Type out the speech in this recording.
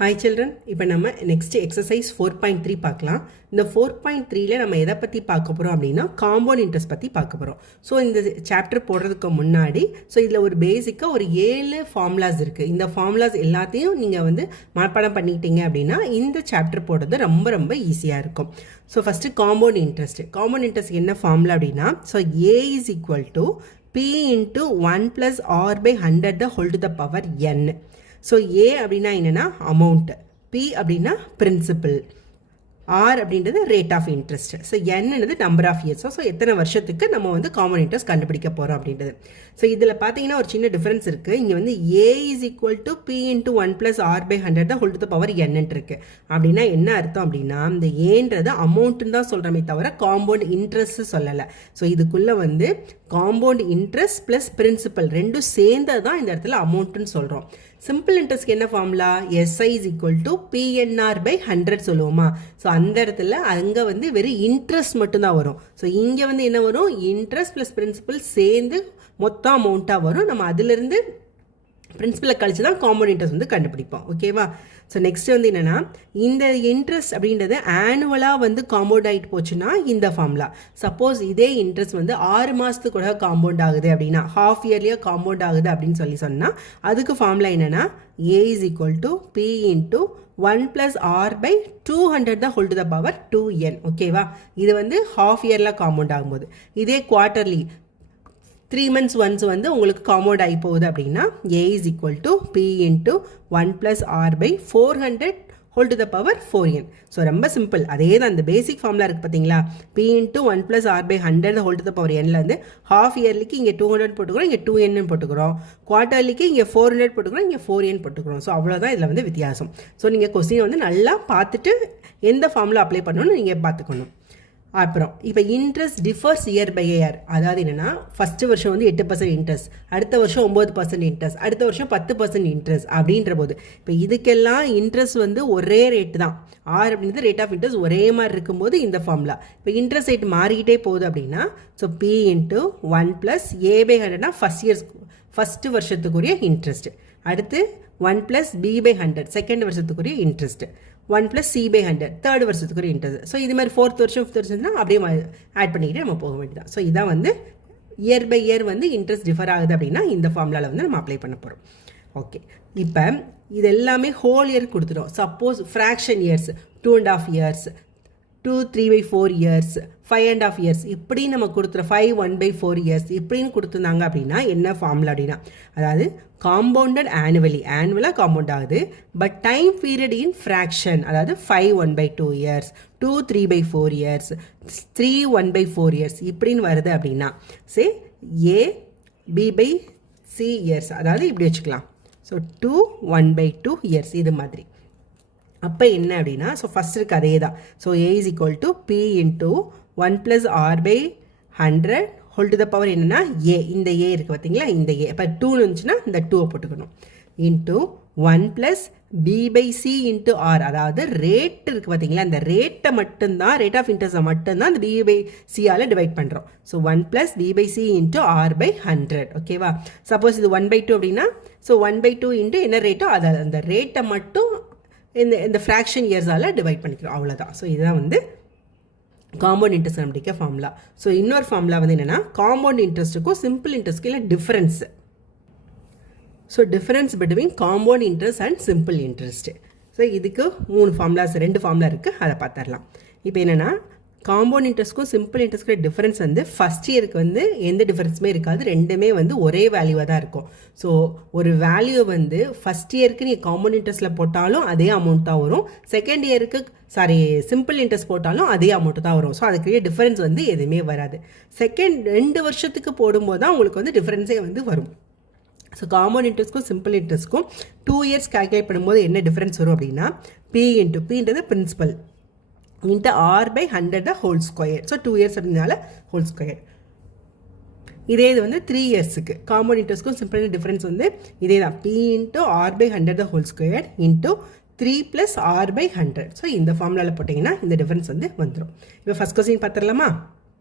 Hi children, இப்போ நம்ம next exercise 4.3 பார்க்கலாம். இந்த 4.3ல நம்ம எதை பற்றி பார்க்க போகிறோம் அப்படின்னா காம்பவுண்ட் இன்ட்ரெஸ்ட் பற்றி பார்க்க போகிறோம். ஸோ இந்த சாப்டர் போடுறதுக்கு முன்னாடி இதில் ஒரு பேசிக்காக ஒரு 7 ஃபார்முலாஸ் இருக்குது. இந்த ஃபார்முலாஸ் எல்லாத்தையும் நீங்கள் மனப்பாடம் பண்ணிக்கிட்டீங்க அப்படின்னா இந்த சாப்டர் போடுறது ரொம்ப ரொம்ப ஈஸியாக இருக்கும். ஸோ ஃபஸ்ட்டு காம்பவுண்ட் இன்ட்ரெஸ்ட் என்ன ஃபார்முலா அப்படின்னா A is equal to P into 1 plus R by 100 the whole to the power N. So A அப்படின்னா என்னென்னா அமௌண்ட், பி அப்படின்னா பிரின்சிபல், ஆர் அப்படின்றது ரேட் ஆஃப் இன்ட்ரெஸ்ட், ஸோ என்னது நம்பர் ஆஃப் இயர்ஸ். ஸோ எத்தனை வருஷத்துக்கு நம்ம காமன் இன்ட்ரெஸ்ட் கண்டுபிடிக்க போகிறோம் அப்படின்றது. ஸோ இதில் பார்த்தீங்கன்னா ஒரு சின்ன டிஃப்ரென்ஸ் இருக்குது. இங்கே A is equal to P into 1 + R by 100 தான் ஹோல் டு த பவர் என்னன்ட்டு இருக்குது. அப்படின்னா என்ன அர்த்தம் அப்படின்னா இந்த ஏன்றது அமௌண்ட்டுன்னு தான் சொல்கிறோமே தவிர காம்பவுண்ட் இன்ட்ரெஸ்ட் சொல்லலை. ஸோ இதுக்குள்ளே காம்பவுண்ட் இன்ட்ரெஸ்ட் ப்ளஸ் பிரின்சிபல் ரெண்டும் சேர்ந்தது தான் இந்த இடத்துல அமௌண்ட்டுன்னு சொல்கிறோம். சிம்பிள் இன்ட்ரெஸ்ட்க்கு என்ன formula? SI is equal to PNR by 100 சொல்லுவோமா? ஸோ அந்த இடத்துல அங்கே வெறும் இன்ட்ரெஸ்ட் மட்டும்தான் வரும். ஸோ இங்கே என்ன வரும்? இன்ட்ரெஸ்ட் ப்ளஸ் பிரின்சிபல் சேர்ந்து மொத்தம் அமௌண்ட்டாக வரும். நம்ம அதிலிருந்து பிரின்சிபலை கழிச்சு தான் காம்பவுண்ட் இன்ட்ரெஸ்ட் கண்டுபிடிப்போம். ஓகேவா? ஸோ நெக்ஸ்ட் என்னென்னா இந்த இன்ட்ரெஸ்ட் அப்படின்றது ஆனுவலாக காம்பவுண்ட் ஆகிட்டு போச்சுன்னா இந்த ஃபார்முலா. சப்போஸ் இதே இன்ட்ரெஸ்ட் 6 மாதத்துக்கு கூட காம்பவுண்ட் ஆகுது அப்படின்னா, ஹாஃப் இயர்லியாக காம்பவுண்ட் ஆகுது அப்படின்னு சொன்னால் அதுக்கு ஃபார்முலா என்னென்னா A is equal to P into 1 plus R by 200 the whole to the power 2n. ஓகேவா? இது ஹாஃப் இயரில் காம்பவுண்ட் ஆகும்போது. இதே குவார்ட்டர்லி 3 months once உங்களுக்கு காம்பவுண்ட் ஆகி போகுது அப்படின்னா A is equal to P into 1 plus R by 400 whole to the power 4n. So ரொம்ப சிம்பிள். அதே தான் இந்த பேசிக் ஃபார்முலா இருக்குது பார்த்தீங்களா? P into 1 plus R by 100 whole to the power nல ஹாஃப் இயர்லிக்கு இங்கே 200 போட்டுக்கிறோம், இங்கே 2n போட்டுக்கிறோம். குவார்ட்டர்லிக்கு இங்கே 400 போட்டுக்கிறோம், இங்கே 4n போட்டுக்கிறோம். ஸோ அவ்வளோதான் இதில் வித்தியாசம். ஸோ நீங்கள் கொஸ்டின் நல்லா பார்த்துட்டு எந்த ஃபார்முலா அப்ளை பண்ணணும்னு நீங்கள் பார்த்துக்கணும். அப்புறம் இப்போ interest differs year by year. அதாவது என்னென்னா ஃபஸ்ட்டு வருஷம் 8% இன்ட்ரெஸ்ட், அடுத்த வருஷம் 9% இன்ட்ரெஸ்ட், அடுத்த வருஷம் 10% இன்ட்ரெஸ்ட் அப்படின்ற போது இப்போ இதுக்கெல்லாம் இன்ட்ரெஸ்ட் ஒரே ரேட்டு தான். ஆர் அப்படின்றது ரேட் ஆஃப் இன்ட்ரெஸ்ட் ஒரே மாதிரி இருக்கும்போது இந்த ஃபார்முலா. இப்போ இன்ட்ரெஸ்ட் ரேட் மாறிக்கிட்டே போகுது அப்படின்னா so P into 1 + A by 100னா ஃபஸ்ட்டு வருஷத்துக்குரிய இன்ட்ரெஸ்ட், அடுத்து 1 + B by 100 செகண்ட் வருஷத்துக்குரிய இன்ட்ரெஸ்ட், 1 + C by 100 தேர்ட் வருஷத்துக்கு இன்ட்ரெஸ்ட். ஸோ இது மாதிரி ஃபோர்த் வருஷம் ஃபிஃப்த் வருஷம்னா அப்படியே ஆட் பண்ணிக்கிட்டு நம்ம போக வேண்டியதான். ஸோ இதான் year by year interest differ ஆகுது அப்படின்னா இந்த ஃபார்முலாவில் நம்ம அப்ளை பண்ண போகிறோம். ஓகே, இப்போ இது எல்லாமே ஹோல் இயர் கொடுத்துட்டோம். Suppose fraction years 2.5 years, 2 3/4 years, 5.5 years இப்படி நம்ம கொடுத்துற 5 1/4 years இப்படின்னு கொடுத்துருந்தாங்க அப்படின்னா என்ன ஃபார்முலா அப்படின்னா, அதாவது காம்பவுண்டட் ஆனுவலாக காம்பவுண்ட் ஆகுது. But time period in fraction, அதாவது 5 1/2 years, 2 3/4 years, 3 1/4 years இப்படின்னு வருது அப்படின்னா A B/C years, அதாவது இப்படி வச்சுக்கலாம். ஸோ 2 1/2 years இது மாதிரி. அப்போ என்ன அப்படின்னா ஸோ ஃபஸ்ட் இருக்கு அதே தான். So A is equal to P into 1 + R by 100 whole to the power என்னன்னா A. இந்த A இருக்குது பார்த்தீங்களா, இந்த A. அப்போ 2 இருந்துச்சுன்னா இந்த 2 போட்டுக்கணும். இன்ட்டு 1 + B/C into R, அதாவது ரேட் இருக்குது பார்த்தீங்களா, இந்த ரேட்டை மட்டும்தான், ரேட் ஆஃப் இன்ட்ரெஸ்ட்டை மட்டும்தான் இந்த B/C-ஆல் டிவைட் பண்ணுறோம். So 1 + B/C into R by 100. ஓகேவா? சப்போஸ் இது 1/2 அப்படின்னா ஸோ 1/2 இன்ட்டு என்ன ரேட்டோ அதை அந்த ரேட்டை மட்டும் இந்த ஃப்ராக்ஷன் இயர்ஸால் டிவைட் பண்ணிக்கிறோம், அவ்வளோதான். ஸோ இதுதான் காம்பவுண்ட் இன்ட்ரெஸ்ட் கண்டுபிடிக்க ஃபார்முலா. ஸோ இன்னொரு ஃபார்முலா என்னென்னா காம்பவுண்ட் இன்ட்ரெஸ்ட்டுக்கும் சிம்பிள் இன்ட்ரெஸ்ட்க்கு இல்லை difference. So difference between compound interest and simple interest. So இதுக்கு 2 ஃபார்முலா இருக்குது, அதை பார்த்துடலாம். இப்போ என்னென்னா காம்பவுண்ட் இன்ட்ரெஸ்ட்க்கும் சிம்பிள் இன்ட்ரெஸ்ட்க்கு டிஃபரன்ஸ் ஃபஸ்ட் இயருக்கு எந்த டிஃபரன்ஸுமே இருக்காது, ரெண்டுமே ஒரே வேல்யூவாக தான் இருக்கும். ஸோ ஒரு வேல்யூ ஃபஸ்ட் இயருக்கு நீங்கள் காம்பவுண்ட் இன்ட்ரெஸ்ட்டில் போட்டாலும் அதே அமௌண்ட் தான் வரும், செகண்ட் இயருக்கு சிம்பிள் இன்ட்ரெஸ்ட் போட்டாலும் அதே அமௌண்ட் தான் வரும். ஸோ அதுக்குரிய டிஃபரன்ஸ் எதுவுமே வராது. செகண்ட் 2 வருஷத்துக்கு போடும்போது தான் உங்களுக்கு டிஃபரன்ஸே வரும். ஸோ காம்பவுண்ட் இன்ட்ரெஸ்ட்க்கும் சிம்பிள் இன்ட்ரெஸ்ட்க்கும் 2 years கால்குலேட் பண்ணும்போது என்ன டிஃபரன்ஸ் வரும் அப்படின்னா Pன்றது principal into R by 100 whole square. So 2 years அப்படின்னால ஹோல் ஸ்கொயர். இதே இது 3 yearsக்கு காம்பவுண்ட் இன்ட்ரெஸ்ட்க்கும் சிம்பிள் டிஃபரன்ஸ் இதே தான், P into R by 100 whole square into 3 + R by 100. So இந்த ஃபார்முலாவில் போட்டிங்கன்னா இந்த டிஃபரன்ஸ் வந்துடும். இப்போ ஃபஸ்ட் கொஸ்டின் பார்த்துடலாமா?